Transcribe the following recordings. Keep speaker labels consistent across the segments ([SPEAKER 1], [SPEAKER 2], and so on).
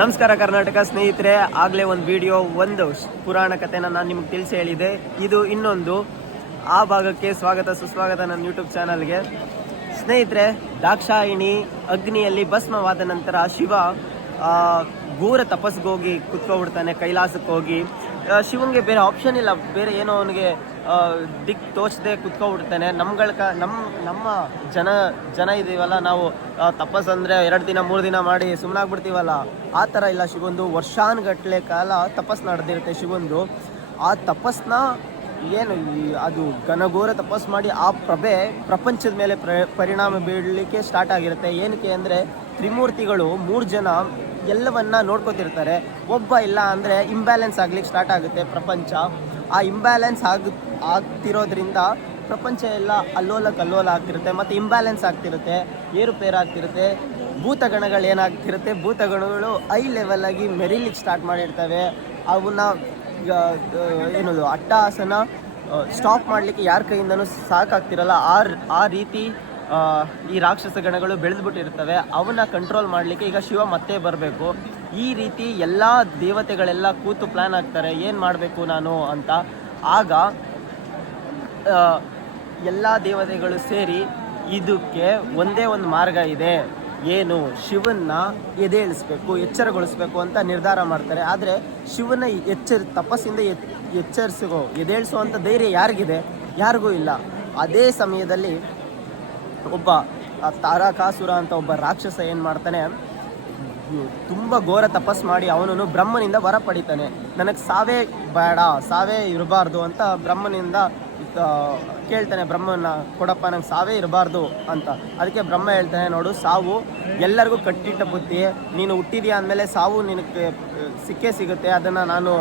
[SPEAKER 1] ನಮಸ್ಕಾರ ಕರ್ನಾಟಕ ಸ್ನೇಹಿತರೆ, ಆಗಲೇ ಒಂದು ವಿಡಿಯೋ ಒಂದು ಪುರಾಣ ಕಥೆನ ನಾನು ನಿಮ್ಗೆ ತಿಳಿಸಿ ಹೇಳಿದೆ. ಇದು ಇನ್ನೊಂದು ಆ ಭಾಗಕ್ಕೆ ಸ್ವಾಗತ, ಸುಸ್ವಾಗತ ನನ್ನ ಯೂಟ್ಯೂಬ್ ಚಾನಲ್ಗೆ. ಸ್ನೇಹಿತರೆ, ದಾಕ್ಷಾಯಿಣಿ ಅಗ್ನಿಯಲ್ಲಿ ಭಸ್ಮವಾದ ನಂತರ ಶಿವ ಘೋರ ತಪಸ್ಸಿಗೋಗಿ ಕುತ್ಕೊಬಿಡ್ತಾನೆ ಕೈಲಾಸಕ್ಕೆ ಹೋಗಿ ಶಿವನಿಗೆ ಬೇರೆ ಆಪ್ಷನ್ ಇಲ್ಲ, ಬೇರೆ ಏನೋ ಅವನಿಗೆ ದಿಕ್ ತೋಚದೆ ಕುತ್ಕೊಬಿಡ್ತಾನೆ ನಮ್ಗಳ ಕ ನಮ್ಮ ನಮ್ಮ ಜನ ಜನ ಇದೀವಲ್ಲ, ನಾವು ತಪಸ್ಸಂದರೆ ಎರಡು ದಿನ, ಮೂರು ದಿನ ಮಾಡಿ ಸುಮ್ಮನಾಗ್ಬಿಡ್ತೀವಲ್ಲ ಆ ಥರ ಇಲ್ಲ ಶಿವಂದು. ವರ್ಷಾನುಗಟ್ಲೆ ಕಾಲ ತಪಸ್ ನಡೆದಿರುತ್ತೆ ಶಿವಂದು. ಆ ತಪಸ್ನ ಏನು ಅದು ಘನಘೋರ ತಪಸ್ ಮಾಡಿ ಆ ಪ್ರಭೆ ಪ್ರಪಂಚದ ಮೇಲೆ ಪ್ರ ಪರಿಣಾಮ ಬೀಳಲಿಕ್ಕೆ ಸ್ಟಾರ್ಟ್ ಆಗಿರುತ್ತೆ. ಏನಕ್ಕೆ ಅಂದರೆ ತ್ರಿಮೂರ್ತಿಗಳು ಮೂರು ಜನ ಎಲ್ಲವನ್ನ ನೋಡ್ಕೋತಿರ್ತಾರೆ. ಒಬ್ಬ ಇಲ್ಲ ಅಂದರೆ ಇಂಬ್ಯಾಲೆನ್ಸ್ ಆಗ್ಲಿಕ್ಕೆ ಸ್ಟಾರ್ಟ್ ಆಗುತ್ತೆ ಪ್ರಪಂಚ. ಆ ಇಂಬ್ಯಾಲೆನ್ಸ್ ಆಗ, ಆಗ್ತಿರೋದ್ರಿಂದ ಪ್ರಪಂಚ ಎಲ್ಲ ಅಲ್ಲೋಲ ಕಲ್ಲೋಲ ಆಗ್ತಿರುತ್ತೆ, ಮತ್ತು ಇಂಬ್ಯಾಲೆನ್ಸ್ ಆಗ್ತಿರುತ್ತೆ ಏರುಪೇರು ಆಗ್ತಿರುತ್ತೆ, ಭೂತಗಣಗಳು ಏನಾಗ್ತಿರುತ್ತೆ, ಭೂತಗಣಗಳು ಐ ಲೆವೆಲಾಗಿ ಮೆರಿಲಿಕ್ಕೆ ಸ್ಟಾರ್ಟ್ ಮಾಡಿರ್ತವೆ. ಅವನ್ನ ಏನದು ಅಟ್ಟಹಾಸನ ಸ್ಟಾಪ್ ಮಾಡಲಿಕ್ಕೆ ಯಾರ ಕೈಯಿಂದನೂ ಸಾಕಾಗ್ತಿರಲ್ಲ. ಆ ಆ ರೀತಿ ಈ ರಾಕ್ಷಸ ಗಣಗಳು ಬೆಳೆದ್ಬಿಟ್ಟಿರ್ತವೆ ಅವನ್ನ ಕಂಟ್ರೋಲ್ ಮಾಡಲಿಕ್ಕೆ ಈಗ ಶಿವ ಮತ್ತೆ ಬರಬೇಕು. ಈ ರೀತಿ ಎಲ್ಲ ದೇವತೆಗಳೆಲ್ಲ ಕೂತು ಪ್ಲ್ಯಾನ್ ಆಗ್ತಾರೆ, ಏನು ಮಾಡಬೇಕು ನಾನು ಅಂತ. ಆಗ ಎಲ್ಲ ದೇವತೆಗಳು ಸೇರಿ ಇದಕ್ಕೆ ಒಂದೇ ಒಂದು ಮಾರ್ಗ ಇದೆ. ಏನು? ಶಿವನ್ನ ಎದೇಳಿಸ್ಬೇಕು ಎಚ್ಚರಗೊಳಿಸ್ಬೇಕು ಅಂತ ನಿರ್ಧಾರ ಮಾಡ್ತಾರೆ. ಆದರೆ ಶಿವನ ಎಚ್ಚರ, ತಪಸ್ಸಿಂದ ಎಚ್ ಎಚ್ಚರಿಸೋ ಎದೇಳಿಸುವಂಥ ಧೈರ್ಯ ಯಾರಿಗಿದೆ? ಯಾರಿಗೂ ಇಲ್ಲ. ಅದೇ ಸಮಯದಲ್ಲಿ ಒಬ್ಬ ತಾರಕಾಸುರ ಅಂತ ಒಬ್ಬ ರಾಕ್ಷಸ ಏನು ಮಾಡ್ತಾನೆ ತುಂಬ ಘೋರ ತಪಸ್ ಮಾಡಿ ಅವನನ್ನು ಬ್ರಹ್ಮನಿಂದ ವರ ಪಡಿತಾನೆ ನನಗೆ ಸಾವೇ ಬೇಡ, ಸಾವೇ ಇರಬಾರ್ದು ಅಂತ ಬ್ರಹ್ಮನಿಂದ ಕೇಳ್ತಾನೆ ಬ್ರಹ್ಮನ ಕೊಡಪ್ಪ, ನಂಗೆ ಸಾವೇ ಇರಬಾರ್ದು ಅಂತ. ಅದಕ್ಕೆ ಬ್ರಹ್ಮ ಹೇಳ್ತಾನೆ, ನೋಡು, ಸಾವು ಎಲ್ಲರಿಗೂ ಕಟ್ಟಿಟ್ಟ ಬುದ್ಧಿ. ನೀನು ಹುಟ್ಟಿದ್ಯಾ ಅಂದಮೇಲೆ ಸಾವು ನಿನಗೆ ಸಿಕ್ಕೇ ಸಿಗುತ್ತೆ. ಅದನ್ನು ನಾನು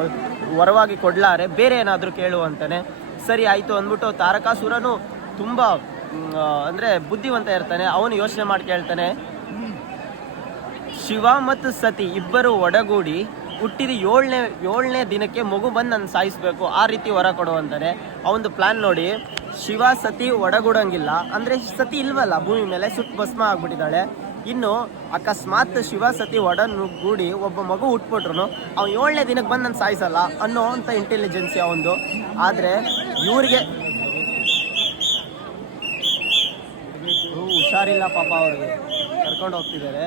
[SPEAKER 1] ವರವಾಗಿ ಕೊಡಲಾರೆ. ಬೇರೆ ಏನಾದರೂ ಕೇಳು ಅಂತಾನೆ. ಸರಿ, ಆಯಿತು ಅಂದ್ಬಿಟ್ಟು ತಾರಕಾಸುರನು ತುಂಬ ಅಂದ್ರೆ ಬುದ್ಧಿವಂತ ಇರ್ತಾನೆ, ಅವನು ಯೋಚನೆ ಮಾಡಿ ಕೇಳ್ತಾನೆ. ಶಿವ ಮತ್ತು ಸತಿ ಇಬ್ಬರು ಒಡಗೂಡಿ ಹುಟ್ಟಿದ ಏಳನೇ ಏಳನೇ ದಿನಕ್ಕೆ ಮಗು ಬಂದು ನನ್ನ ಸಾಯಿಸ್ಬೇಕು, ಆ ರೀತಿ ಹೊರ ಕೊಡು ಅಂತಾನೆ. ಅವನದು ಪ್ಲಾನ್ ನೋಡಿ, ಶಿವ, ಸತಿ ಒಡಗೂಡಂಗಿಲ್ಲ, ಅಂದ್ರೆ ಸತಿ ಇಲ್ವಲ್ಲ, ಭೂಮಿ ಮೇಲೆ ಸುಟ್ಟು ಭಸ್ಮ ಆಗ್ಬಿಟ್ಟಿದ್ದಾಳೆ. ಇನ್ನು ಅಕಸ್ಮಾತ್ ಶಿವ, ಸತಿ ಒಡಗೂಡಿ ಒಬ್ಬ ಮಗು ಹುಟ್ಬಿಟ್ರು ಅವ್ನು ಏಳನೇ ದಿನಕ್ಕೆ ಬಂದು ನನ್ನ ಸಾಯಿಸಲ್ಲ ಅನ್ನೋ ಅಂತ ಇಂಟೆಲಿಜೆನ್ಸಿ ಅವನದು ಆದರೆ ಇವ್ರಿಗೆ ಹುಷಾರಿಲ್ಲ ಪಾಪ ಅವ್ರಿಗೆ. ಕರ್ಕೊಂಡು ಹೋಗ್ತಿದ್ದಾರೆ.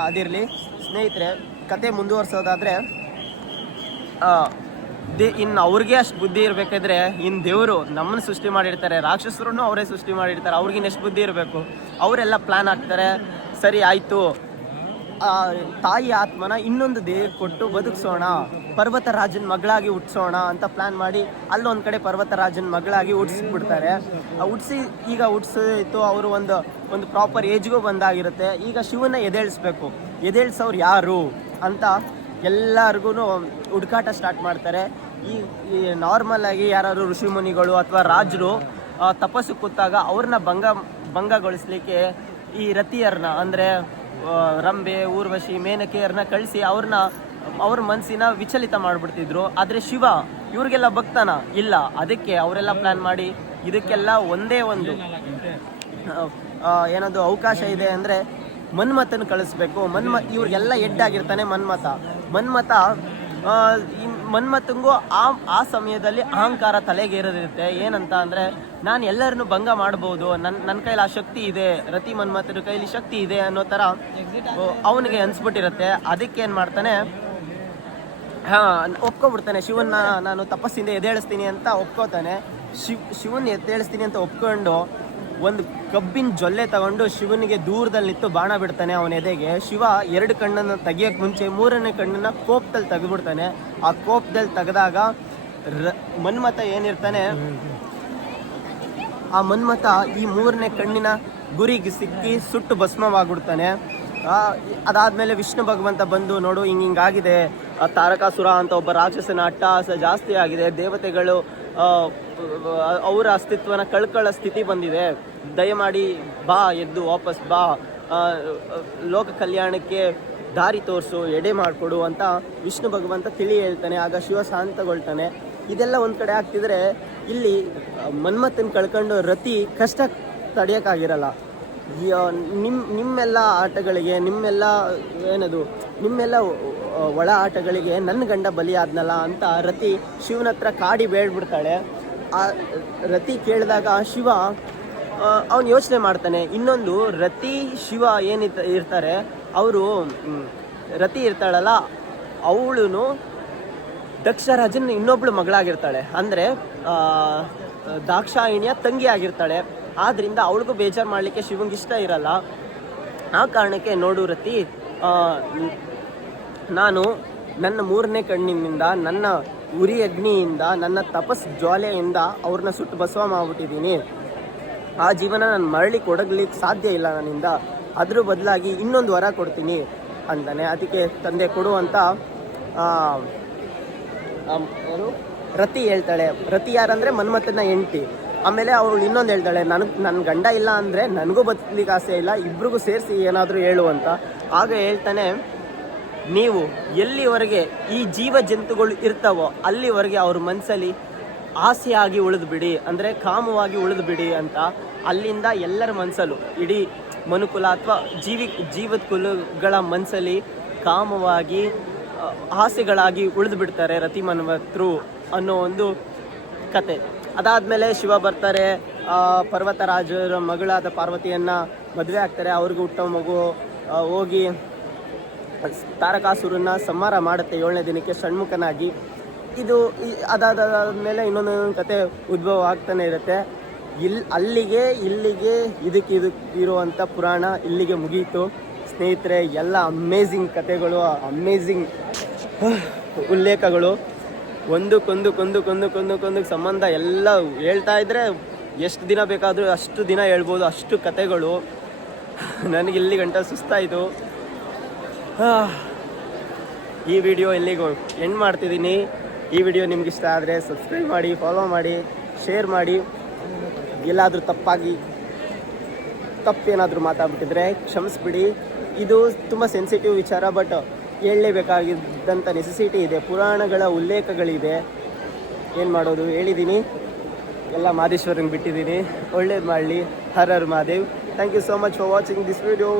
[SPEAKER 1] ಅದಿರಲಿ. ಸ್ನೇಹಿತರೆ, ಕತೆ ಮುಂದುವರ್ಸೋದಾದರೆ ದೇ ಇನ್ನು ಅವ್ರಿಗೆ ಅಷ್ಟು ಬುದ್ಧಿ ಇರಬೇಕಾದ್ರೆ ಇನ್ನು ದೇವರು ನಮ್ಮನ್ನು ಸೃಷ್ಟಿ ಮಾಡಿರ್ತಾರೆ, ರಾಕ್ಷಸರನ್ನು ಅವರೇ ಸೃಷ್ಟಿ ಮಾಡಿರ್ತಾರೆ ಅವ್ರಿಗಿನ್ನ ಎಷ್ಟು ಬುದ್ಧಿ ಇರಬೇಕು? ಅವರೆಲ್ಲ ಪ್ಲ್ಯಾನ್ ಹಾಕ್ತಾರೆ, ಸರಿ, ಆಯಿತು. ತಾಯಿ ಆತ್ಮನ ಇನ್ನೊಂದು ದೇಹಕ್ಕೆ ಕೊಟ್ಟು ಬದುಕಿಸೋಣ ಪರ್ವತ ರಾಜನ ಮಗಳಾಗಿ ಹುಟ್ಟಿಸೋಣ ಅಂತ ಪ್ಲಾನ್ ಮಾಡಿ ಅಲ್ಲೊಂದು ಕಡೆ ಪರ್ವತ ರಾಜನ ಮಗಳಾಗಿ ಹುಟ್ಟಿಸ್ಬಿಡ್ತಾರೆ ಆ, ಹುಟ್ಸಿ, ಈಗ ಹುಟ್ಸಿತ್ತು ಅವರು ಒಂದು ಒಂದು ಪ್ರಾಪರ್ ಏಜ್ಗೂ ಬಂದಾಗಿರುತ್ತೆ. ಈಗ ಶಿವನ ಎದೇಳಿಸ್ಬೇಕು ಎದೇಳ್ಸೋರು ಯಾರು ಅಂತ ಎಲ್ಲರಿಗೂ ಹುಡುಕಾಟ ಸ್ಟಾರ್ಟ್ ಮಾಡ್ತಾರೆ. ಈ ಈ ನಾರ್ಮಲ್ ಆಗಿ ಯಾರು ಋಷಿಮುನಿಗಳು ಅಥವಾ ರಾಜರು ತಪಸ್ಸು ಕೂತಾಗ ಅವ್ರನ್ನ ಭಂಗ, ಭಂಗಗೊಳಿಸ್ಲಿಕ್ಕೆ ಈ ರತಿಯರ್ನ ಅಂದರೆ ರಂಬೆ, ಊರ್ವಶಿ, ಮೇನಕೆಯರ್ನ ಕಳಿಸಿ ಅವ್ರನ್ನ ಅವ್ರ ಮನಸ್ಸಿನ ವಿಚಲಿತ ಮಾಡಿಬಿಡ್ತಿದ್ರು. ಆದರೆ ಶಿವ, ಇವ್ರಿಗೆಲ್ಲ ಭಕ್ತನ? ಇಲ್ಲ. ಅದಕ್ಕೆ ಅವರೆಲ್ಲ ಪ್ಲ್ಯಾನ್ ಮಾಡಿ ಇದಕ್ಕೆಲ್ಲ ಒಂದೇ ಒಂದು ಏನದು ಅವಕಾಶ ಇದೆ ಅಂದರೆ ಮನ್ಮಥನ ಕಳಿಸ್ಬೇಕು. ಮನ್ಮ ಇವ್ರಿಗೆಲ್ಲ ಎಡ್ಡಾಗಿರ್ತಾನೆ ಮನ್ಮಥ. ಮನ್ಮಥ ಮನ್ಮಥಂಗೂ ಆ ಆ ಸಮಯದಲ್ಲಿ ಅಹಂಕಾರ ತಲೆಗೇರದಿರುತ್ತೆ. ಏನಂತ ಅಂದರೆ, ನಾನು ಎಲ್ಲರನ್ನು ಭಂಗ ಮಾಡ್ಬೋದು ನನ್ನ ನನ್ನ ಕೈಲಿ ಆ ಶಕ್ತಿ ಇದೆ, ರತಿ ಮನ್ಮಥನ ಕೈಲಿ ಶಕ್ತಿ ಇದೆ ಅನ್ನೋ ಥರ ಅವನಿಗೆ ಅನ್ಸ್ಬಿಟ್ಟಿರುತ್ತೆ. ಅದಕ್ಕೆ ಏನು ಮಾಡ್ತಾನೆ, ಹಾಂ, ಒಪ್ಕೊಬಿಡ್ತಾನೆ. ಶಿವನ್ನ ನಾನು ತಪಸ್ಸಿಂದ ಎದ್ದೇಳಿಸ್ತೀನಿ ಅಂತ ಒಪ್ಕೋತಾನೆ. ಶಿವ್, ಶಿವನ್ ಎದ್ದೇಳಿಸ್ತೀನಿ ಅಂತ ಒಪ್ಕೊಂಡು ಒಂದು ಕಬ್ಬಿನ ಜೊಲ್ಲೆ ತಗೊಂಡು ಶಿವನಿಗೆ ದೂರದಲ್ಲಿ ನಿಂತು ಬಾಣ ಬಿಡ್ತಾನೆ ಅವನ ಎದೆಗೆ. ಶಿವ ಎರಡು ಕಣ್ಣನ್ನು ತೆಗಿಯೋಕ್ಕೆ ಮುಂಚೆ ಮೂರನೇ ಕಣ್ಣನ್ನ ಕೋಪದಲ್ಲಿ ತೆಗೆದ್ಬಿಡ್ತಾನೆ. ಆ ಕೋಪದಲ್ಲಿ ತೆಗೆದಾಗ ರ ಮನ್ಮಥ ಏನಿರ್ತಾನೆ, ಆ ಮನ್ಮಥ ಈ ಮೂರನೇ ಕಣ್ಣಿನ ಗುರಿಗೆ ಸಿಕ್ಕಿ ಸುಟ್ಟು ಭಸ್ಮವಾಗ್ಬಿಡ್ತಾನೆ. ಅದಾದ್ಮೇಲೆ ವಿಷ್ಣು ಭಗವಂತ ಬಂದು ನೋಡು ಹಿಂಗಿಂಗಾಗಿದೆ ಆ ತಾರಕಾಸುರ ಅಂತ ಒಬ್ಬ ರಾಕ್ಷಸನ ಅಟ್ಟಹಾಸ ಜಾಸ್ತಿ ಆಗಿದೆ, ದೇವತೆಗಳು ಅವರ ಅಸ್ತಿತ್ವನ ಕಳ್ಕೊಳ್ಳೋ ಸ್ಥಿತಿ ಬಂದಿದೆ. ದಯಮಾಡಿ ಬಾ, ಎದ್ದು ವಾಪಸ್ ಬಾ. ಲೋಕ ಕಲ್ಯಾಣಕ್ಕೆ ದಾರಿ ತೋರಿಸು, ಎಡೆ ಮಾಡಿಕೊಡು ಅಂತ ವಿಷ್ಣು ಭಗವಂತ ತಿಳಿ ಹೇಳ್ತಾನೆ ಆಗ ಶಿವ ಶಾಂತಗೊಳ್ತಾನೆ. ಇದೆಲ್ಲ ಒಂದು ಕಡೆ ಆಗ್ತಿದ್ರೆ ಇಲ್ಲಿ ಮನ್ಮಥನ್ ಕಳ್ಕೊಂಡು ರತಿ ಕಷ್ಟ ತಡೆಯೋಕ್ಕಾಗಿರಲ್ಲ ನಿಮ್ಮ ನಿಮ್, ನಿಮ್ಮೆಲ್ಲ ಆಟಗಳಿಗೆ, ನಿಮ್ಮೆಲ್ಲ, ಏನದು, ನಿಮ್ಮೆಲ್ಲ ಒಳ ಆಟಗಳಿಗೆ ನನ್ನ ಗಂಡ ಬಲಿಯಾದ್ನಲ್ಲ ಅಂತ ರತಿ ಶಿವನ ಹತ್ರ ಕಾಡಿ ಬೇಡ್ಬಿಡ್ತಾಳೆ. ಆ ರತಿ ಕೇಳಿದಾಗ ಶಿವ ಅವನು ಯೋಚನೆ ಮಾಡ್ತಾನೆ. ಇನ್ನೊಂದು ರತಿ, ಶಿವ ಏನಿರ್ತ ಇರ್ತಾರೆ, ಅವರು ರತಿ ಇರ್ತಾಳಲ್ಲ ಅವಳು ದಕ್ಷರಾಜನ್ ಇನ್ನೊಬ್ಳು ಮಗಳಾಗಿರ್ತಾಳೆ. ಅಂದರೆ ದಾಕ್ಷಾಯಿಣಿಯ ತಂಗಿ ಆಗಿರ್ತಾಳೆ. ಆದ್ರಿಂದ ಅವಳಿಗೂ ಬೇಜಾರು ಮಾಡಲಿಕ್ಕೆ ಶಿವಂಗೆ ಇಷ್ಟ ಇರಲ್ಲ. ಆ ಕಾರಣಕ್ಕೆ ನೋಡು ರತಿ ನಾನು ನನ್ನ ಮೂರನೇ ಕಣ್ಣಿನಿಂದ, ನನ್ನ ಉರಿ ಅಗ್ನಿಯಿಂದ, ನನ್ನ ತಪಸ್ ಜ್ವಾಲೆಯಿಂದ ಅವ್ರನ್ನ ಸುಟ್ಟು ಬಸವ ಮಾಡ್ಬಿಟ್ಟಿದ್ದೀನಿ. ಆ ಜೀವನ ನಾನು ಮರಳಿ ಕೊಡಗ್ಲಿಕ್ಕೆ ಸಾಧ್ಯ ಇಲ್ಲ ನನ್ನಿಂದ. ಅದ್ರ ಬದಲಾಗಿ ಇನ್ನೊಂದು ವರ ಕೊಡ್ತೀನಿ ಅಂತಾನೆ ಅದಕ್ಕೆ ತಂದೆ ಕೊಡುವಂಥ ಅವರು ರತಿ ಹೇಳ್ತಾಳೆ. ರತಿ ಯಾರಂದ್ರೆ ಮನ್ಮಥನ ಹೆಂಡತಿ. ಆಮೇಲೆ ಅವಳು ಇನ್ನೊಂದು ಹೇಳ್ತಾಳೆ ನನಗೆ ನನ್ನ ಗಂಡ ಇಲ್ಲ ಅಂದರೆ ನನಗೂ ಬದುಕಲಿಕ್ಕೆ ಆಸೆ ಇಲ್ಲ, ಇಬ್ರಿಗೂ ಸೇರಿಸಿ ಏನಾದರೂ ಹೇಳು ಅಂತ. ಆಗ ಹೇಳ್ತಾನೆ ನೀವು ಎಲ್ಲಿವರೆಗೆ ಈ ಜೀವ ಜಂತುಗಳು ಇರ್ತಾವೋ ಅಲ್ಲಿವರೆಗೆ ಅವ್ರ ಮನಸ್ಸಲ್ಲಿ ಆಸೆಯಾಗಿ ಉಳಿದು ಬಿಡಿ ಅಂದರೆ ಕಾಮವಾಗಿ ಉಳಿದು ಬಿಡಿ ಅಂತ ಅಲ್ಲಿಂದ ಎಲ್ಲರ ಮನಸ್ಸಲ್ಲೂ ಇಡೀ ಮನುಕುಲ ಅಥವಾ ಜೀವಿ ಜೀವದ ಕುಲಗಳ ಮನಸ್ಸಲ್ಲಿ ಕಾಮವಾಗಿ ಆಸೆಗಳಾಗಿ ಉಳಿದು ಬಿಡ್ತಾರೆ ರತಿ ಮನ್ವತ್ರು ಅನ್ನೋ ಒಂದು ಕತೆ. ಅದಾದಮೇಲೆ ಶಿವ ಬರ್ತಾರೆ ಪರ್ವತರಾಜರ ಮಗಳಾದ ಪಾರ್ವತಿಯನ್ನು ಮದುವೆ ಆಗ್ತಾರೆ, ಅವ್ರಿಗೂ ಹುಟ್ಟೋ ಮಗು ಹೋಗಿ ತಾರಕಾಸುರನ್ನ ಸಂಹಾರ ಮಾಡುತ್ತೆ ಏಳನೇ ದಿನಕ್ಕೆ ಷಣ್ಮುಖನಾಗಿ. ಇದು ಅದಾದ ಮೇಲೆ ಇನ್ನೊಂದು ಕತೆ ಉದ್ಭವ ಆಗ್ತಾನೆ ಇರುತ್ತೆ. ಇಲ್ಲಿ ಅಲ್ಲಿಗೆ, ಇಲ್ಲಿಗೆ, ಇದಕ್ಕೆ ಇದಕ್ಕೆ ಇರುವಂಥ ಪುರಾಣ ಇಲ್ಲಿಗೆ ಮುಗೀತು. ಸ್ನೇಹಿತರೆ, ಎಲ್ಲ ಅಮೇಝಿಂಗ್ ಕತೆಗಳು ಅಮೇಝಿಂಗ್ ಉಲ್ಲೇಖಗಳು. ಒಂದಕ್ಕೊಂದು, ಕೊಂದು ಕೊಂದು ಕೊಂದು ಕೊಂದು ಸಂಬಂಧ ಎಲ್ಲ ಹೇಳ್ತಾ ಇದ್ರೆ ಎಷ್ಟು ದಿನ ಬೇಕಾದರೂ ಅಷ್ಟು ದಿನ ಹೇಳ್ಬೋದು, ಅಷ್ಟು ಕತೆಗಳು. ನನಗೆ ಇಲ್ಲಿ ಗಂಟ ಸುಸ್ತಾಯಿತು. ಈ ವಿಡಿಯೋ ಎಲ್ಲಿಗೆ ಎಂಡ್ ಮಾಡ್ತಿದ್ದೀನಿ. ಈ ವಿಡಿಯೋ ನಿಮ್ಗೆ ಇಷ್ಟ ಆದರೆ ಸಬ್ಸ್ಕ್ರೈಬ್ ಮಾಡಿ ಫಾಲೋ ಮಾಡಿ ಶೇರ್ ಮಾಡಿ. ಎಲ್ಲಾದರೂ ತಪ್ಪಾಗಿ ತಪ್ಪೇನಾದರೂ ಮಾತಾಡ್ಬಿಟ್ಟಿದ್ರೆ ಕ್ಷಮಿಸ್ಬಿಡಿ. ಇದು ತುಂಬ ಸೆನ್ಸಿಟಿವ್ ವಿಚಾರ ಬಟ್ ಹೇಳಲೇಬೇಕಾಗಿದ್ದಂಥ ನೆಸೆಸಿಟಿ ಇದೆ. ಪುರಾಣಗಳ ಉಲ್ಲೇಖಗಳಿದೆ. ಏನು ಮಾಡೋದು? ಹೇಳಿದ್ದೀನಿ ಎಲ್ಲ ಮಾದೇಶ್ವರನ್ ಬಿಟ್ಟಿದ್ದೀನಿ ಒಳ್ಳೇದು ಮಾಡಲಿ. Har Har Mahadev. Thank you so much for watching this video